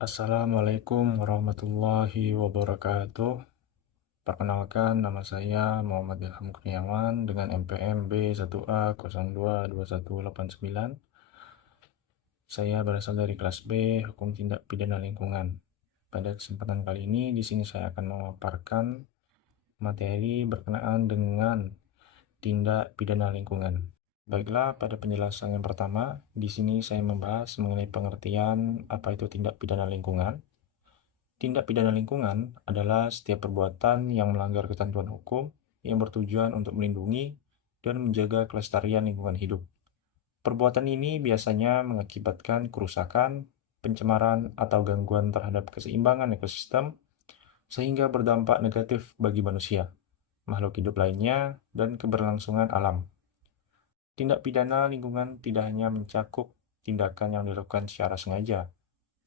Assalamualaikum warahmatullahi wabarakatuh. Perkenalkan, nama saya Muhammad Ilham Kurniawan dengan NPM B1A022189. Saya berasal dari kelas B, Hukum Tindak Pidana Lingkungan. Pada kesempatan kali ini, di sini saya akan memaparkan materi berkenaan dengan tindak pidana lingkungan. Baiklah, pada penjelasan yang pertama, di sini saya membahas mengenai pengertian apa itu tindak pidana lingkungan. Tindak pidana lingkungan adalah setiap perbuatan yang melanggar ketentuan hukum yang bertujuan untuk melindungi dan menjaga kelestarian lingkungan hidup. Perbuatan ini biasanya mengakibatkan kerusakan, pencemaran, atau gangguan terhadap keseimbangan ekosistem sehingga berdampak negatif bagi manusia, makhluk hidup lainnya, dan keberlangsungan alam. Tindak pidana lingkungan tidak hanya mencakup tindakan yang dilakukan secara sengaja,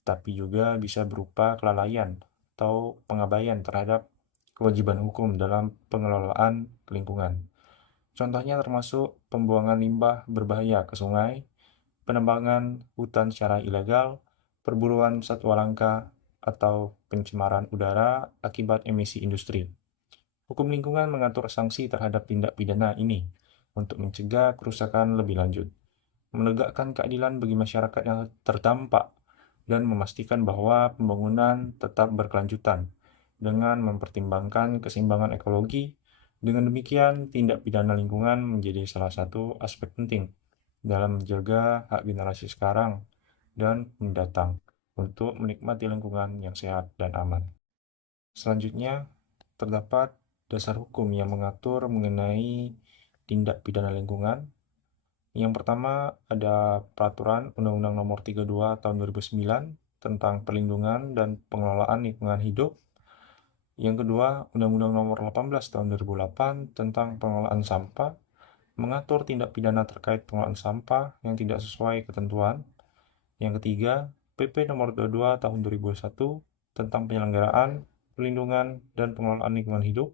tapi juga bisa berupa kelalaian atau pengabaian terhadap kewajiban hukum dalam pengelolaan lingkungan. Contohnya termasuk pembuangan limbah berbahaya ke sungai, penebangan hutan secara ilegal, perburuan satwa langka, atau pencemaran udara akibat emisi industri. Hukum lingkungan mengatur sanksi terhadap tindak pidana ini untuk mencegah kerusakan lebih lanjut, menegakkan keadilan bagi masyarakat yang terdampak, dan memastikan bahwa pembangunan tetap berkelanjutan dengan mempertimbangkan keseimbangan ekologi. Dengan demikian, tindak pidana lingkungan menjadi salah satu aspek penting dalam menjaga hak generasi sekarang dan mendatang untuk menikmati lingkungan yang sehat dan aman. Selanjutnya, terdapat dasar hukum yang mengatur mengenai tindak pidana lingkungan. Yang pertama ada Peraturan Undang-Undang Nomor 32 Tahun 2009 tentang perlindungan dan pengelolaan lingkungan hidup. Yang kedua, Undang-Undang Nomor 18 Tahun 2008 tentang pengelolaan sampah mengatur tindak pidana terkait pengelolaan sampah yang tidak sesuai ketentuan. Yang ketiga, PP Nomor 22 Tahun 2001 tentang penyelenggaraan, perlindungan, dan pengelolaan lingkungan hidup.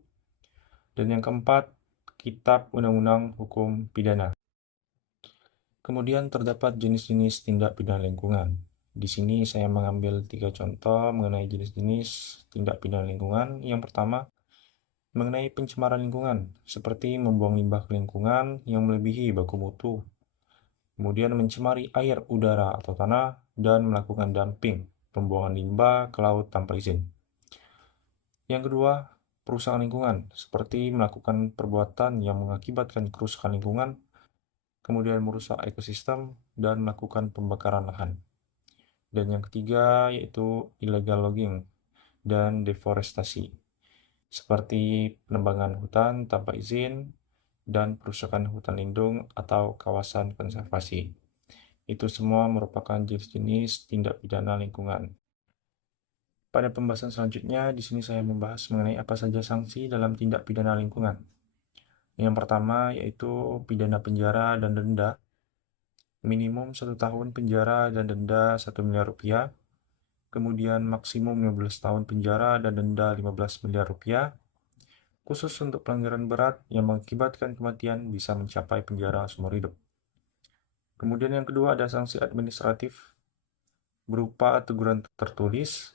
Dan yang keempat, Kitab Undang-Undang Hukum Pidana. Kemudian terdapat jenis-jenis tindak pidana lingkungan. Di sini saya mengambil 3 contoh mengenai jenis-jenis tindak pidana lingkungan. Yang pertama, mengenai pencemaran lingkungan, seperti membuang limbah ke lingkungan yang melebihi baku mutu. Kemudian mencemari air, udara, atau tanah, dan melakukan dumping, pembuangan limbah ke laut tanpa izin. Yang kedua, perusahaan lingkungan, seperti melakukan perbuatan yang mengakibatkan kerusakan lingkungan, kemudian merusak ekosistem, dan melakukan pembakaran lahan. Dan yang ketiga yaitu illegal logging dan deforestasi, seperti penebangan hutan tanpa izin dan perusakan hutan lindung atau kawasan konservasi. Itu semua merupakan jenis-jenis tindak pidana lingkungan. Pada pembahasan selanjutnya, di sini saya membahas mengenai apa saja sanksi dalam tindak pidana lingkungan. Yang pertama yaitu pidana penjara dan denda. Minimum 1 tahun penjara dan denda 1 miliar rupiah. Kemudian maksimum 15 tahun penjara dan denda 15 miliar rupiah. Khusus untuk pelanggaran berat yang mengakibatkan kematian bisa mencapai penjara seumur hidup. Kemudian yang kedua ada sanksi administratif berupa teguran tertulis,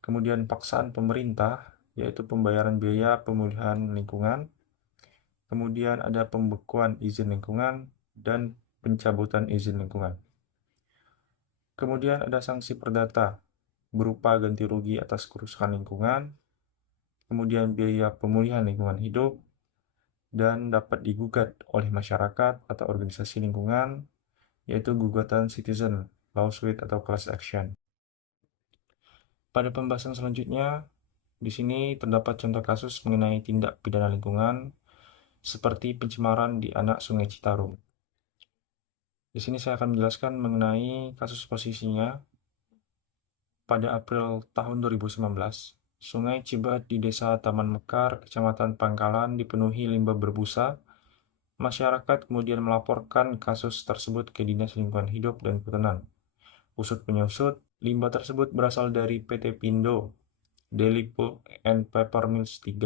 kemudian paksaan pemerintah yaitu pembayaran biaya pemulihan lingkungan, kemudian ada pembekuan izin lingkungan dan pencabutan izin lingkungan. Kemudian ada sanksi perdata berupa ganti rugi atas kerusakan lingkungan, kemudian biaya pemulihan lingkungan hidup, dan dapat digugat oleh masyarakat atau organisasi lingkungan, yaitu gugatan citizen, lawsuit atau class action. Pada pembahasan selanjutnya, di sini terdapat contoh kasus mengenai tindak pidana lingkungan seperti pencemaran di anak Sungai Citarum. Di sini saya akan menjelaskan mengenai kasus posisinya. Pada April tahun 2019, Sungai Cibat di Desa Taman Mekar, Kecamatan Pangkalan dipenuhi limbah berbusa. Masyarakat kemudian melaporkan kasus tersebut ke Dinas Lingkungan Hidup dan Kehutanan. Usut penyusut, limbah tersebut berasal dari PT Pindo, Daily Pulp and Paper Mills 3.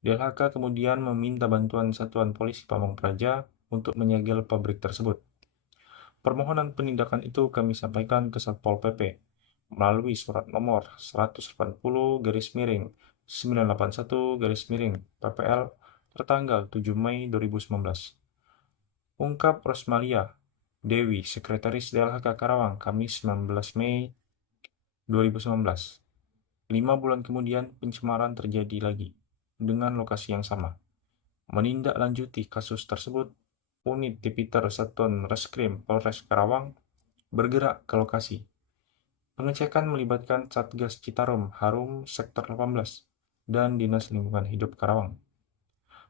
DLHK kemudian meminta bantuan Satuan Polisi Pamong Praja untuk menyegel pabrik tersebut. Permohonan penindakan itu kami sampaikan ke Satpol PP melalui surat nomor 180/981/PPL tertanggal 7 Mei 2019. Ungkap Rosmalia Dewi, Sekretaris DLHK Karawang, Kamis 19 Mei 2019. 5 bulan kemudian pencemaran terjadi lagi dengan lokasi yang sama. Menindaklanjuti kasus tersebut, unit Tipiter Satuan Reskrim Polres Karawang bergerak ke lokasi. Pengecekan melibatkan Satgas Citarum Harum Sektor 18 dan Dinas Lingkungan Hidup Karawang.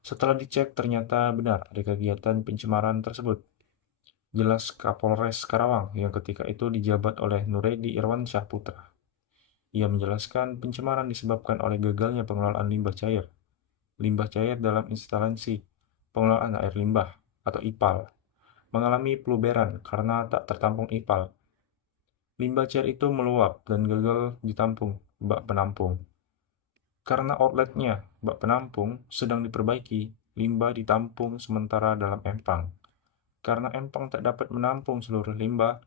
Setelah dicek, ternyata benar ada kegiatan pencemaran tersebut. Jelas Kapolres Karawang yang ketika itu dijabat oleh Nuredi Irwansyah Putra. Ia menjelaskan pencemaran disebabkan oleh gagalnya pengelolaan limbah cair. Limbah cair dalam instalasi pengelolaan air limbah atau IPAL mengalami peluberan karena tak tertampung IPAL. Limbah cair itu meluap dan gagal ditampung bak penampung. Karena outletnya, bak penampung, sedang diperbaiki, limbah ditampung sementara dalam empang. Karena empang tak dapat menampung seluruh limbah,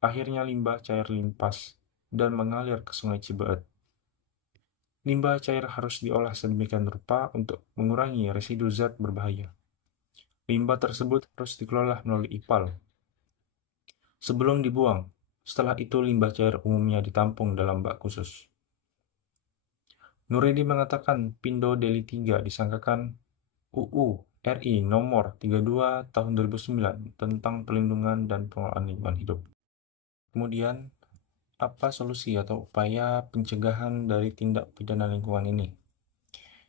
akhirnya limbah cair limpas dan mengalir ke Sungai Cibeet. Limbah cair harus diolah sedemikian rupa untuk mengurangi residu zat berbahaya. Limbah tersebut harus dikelola melalui IPAL sebelum dibuang. Setelah itu limbah cair umumnya ditampung dalam bak khusus. Nuredi mengatakan Pindo Deli 3 disangkakan UU RI nomor 32 tahun 2009 tentang pelindungan dan pengelolaan lingkungan hidup. Kemudian, apa solusi atau upaya pencegahan dari tindak pidana lingkungan ini?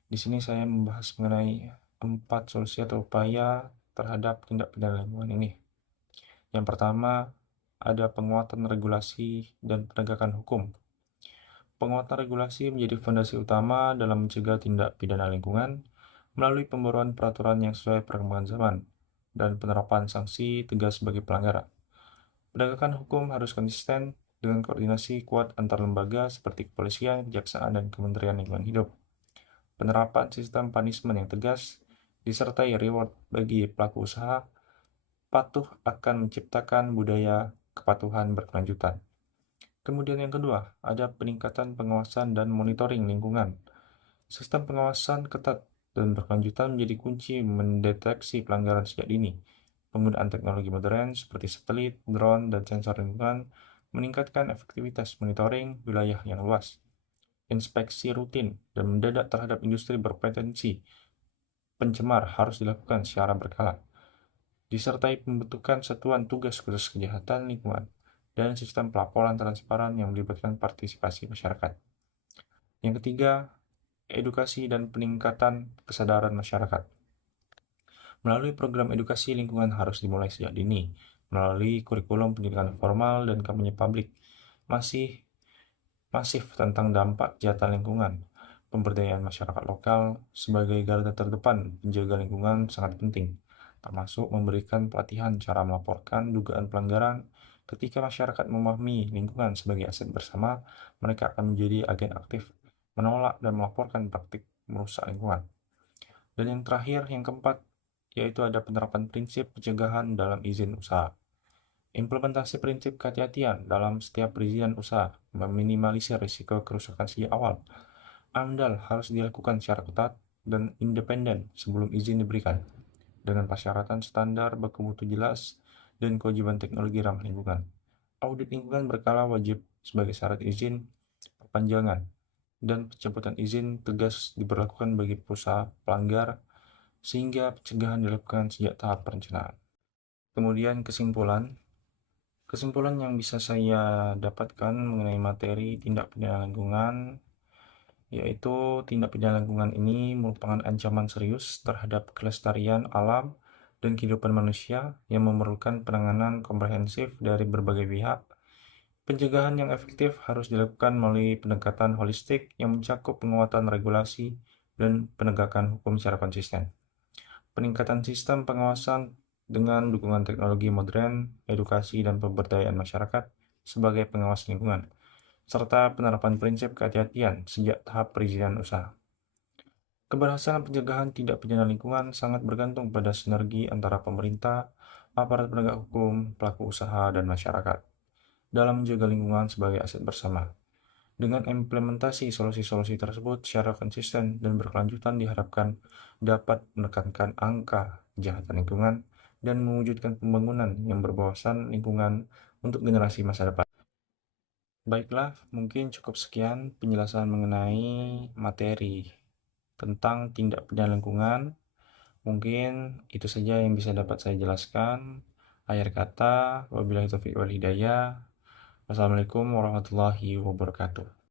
Di sini saya membahas mengenai 4 solusi atau upaya terhadap tindak pidana lingkungan ini. Yang pertama, ada penguatan regulasi dan penegakan hukum. Penguatan regulasi menjadi fondasi utama dalam mencegah tindak pidana lingkungan melalui pembaruan peraturan yang sesuai perkembangan zaman dan penerapan sanksi tegas bagi pelanggaran. Penegakan hukum harus konsisten dengan koordinasi kuat antar lembaga seperti kepolisian, kejaksaan, dan Kementerian Lingkungan Hidup. Penerapan sistem punishment yang tegas disertai reward bagi pelaku usaha patuh akan menciptakan budaya kepatuhan berkelanjutan. Kemudian yang kedua, ada peningkatan pengawasan dan monitoring lingkungan. Sistem pengawasan ketat dan berkelanjutan menjadi kunci mendeteksi pelanggaran sejak dini. Penggunaan teknologi modern seperti satelit, drone, dan sensor lingkungan meningkatkan efektivitas monitoring wilayah yang luas. Inspeksi rutin dan mendadak terhadap industri berpotensi pencemar harus dilakukan secara berkala, disertai pembentukan satuan tugas khusus kejahatan lingkungan dan sistem pelaporan transparan yang melibatkan partisipasi masyarakat. Yang ketiga, edukasi dan peningkatan kesadaran masyarakat. Melalui program edukasi lingkungan harus dimulai sejak dini, melalui kurikulum pendidikan formal dan kampanye publik. Masif tentang dampak kejahatan lingkungan. Pemberdayaan masyarakat lokal sebagai garda terdepan penjaga lingkungan sangat penting, termasuk memberikan pelatihan cara melaporkan dugaan pelanggaran. Ketika masyarakat memahami lingkungan sebagai aset bersama, mereka akan menjadi agen aktif, menolak dan melaporkan praktik merusak lingkungan. Dan yang terakhir, yang keempat, yaitu ada penerapan prinsip pencegahan dalam izin usaha. Implementasi prinsip kehati-hatian dalam setiap perizinan usaha meminimalisir risiko kerusakan sejak awal. AMDAL harus dilakukan secara ketat dan independen sebelum izin diberikan, dengan persyaratan standar baku mutu jelas dan kewajiban teknologi ramah lingkungan. Audit lingkungan berkala wajib sebagai syarat izin perpanjangan, dan pencabutan izin tegas diberlakukan bagi perusahaan pelanggar sehingga pencegahan dilakukan sejak tahap perencanaan. Kemudian kesimpulan yang bisa saya dapatkan mengenai materi tindak pidana lingkungan yaitu tindak pidana lingkungan ini merupakan ancaman serius terhadap kelestarian alam dan kehidupan manusia yang memerlukan penanganan komprehensif dari berbagai pihak. Pencegahan yang efektif harus dilakukan melalui pendekatan holistik yang mencakup penguatan regulasi dan penegakan hukum secara konsisten. Peningkatan sistem pengawasan dengan dukungan teknologi modern, edukasi, dan pemberdayaan masyarakat sebagai pengawas lingkungan, serta penerapan prinsip kehati-hatian sejak tahap perizinan usaha. Keberhasilan pencegahan tindak pidana lingkungan sangat bergantung pada sinergi antara pemerintah, aparat penegak hukum, pelaku usaha, dan masyarakat. dalam menjaga lingkungan sebagai aset bersama. Dengan implementasi solusi-solusi tersebut secara konsisten dan berkelanjutan diharapkan dapat menekankan angka kejahatan lingkungan dan mewujudkan pembangunan yang berwawasan lingkungan untuk generasi masa depan. Baiklah, mungkin cukup sekian penjelasan mengenai materi tentang tindak pidana lingkungan. Mungkin itu saja yang bisa dapat saya jelaskan. Akhir kata, wabillahi taufiq wal hidayah. Wassalamualaikum warahmatullahi wabarakatuh.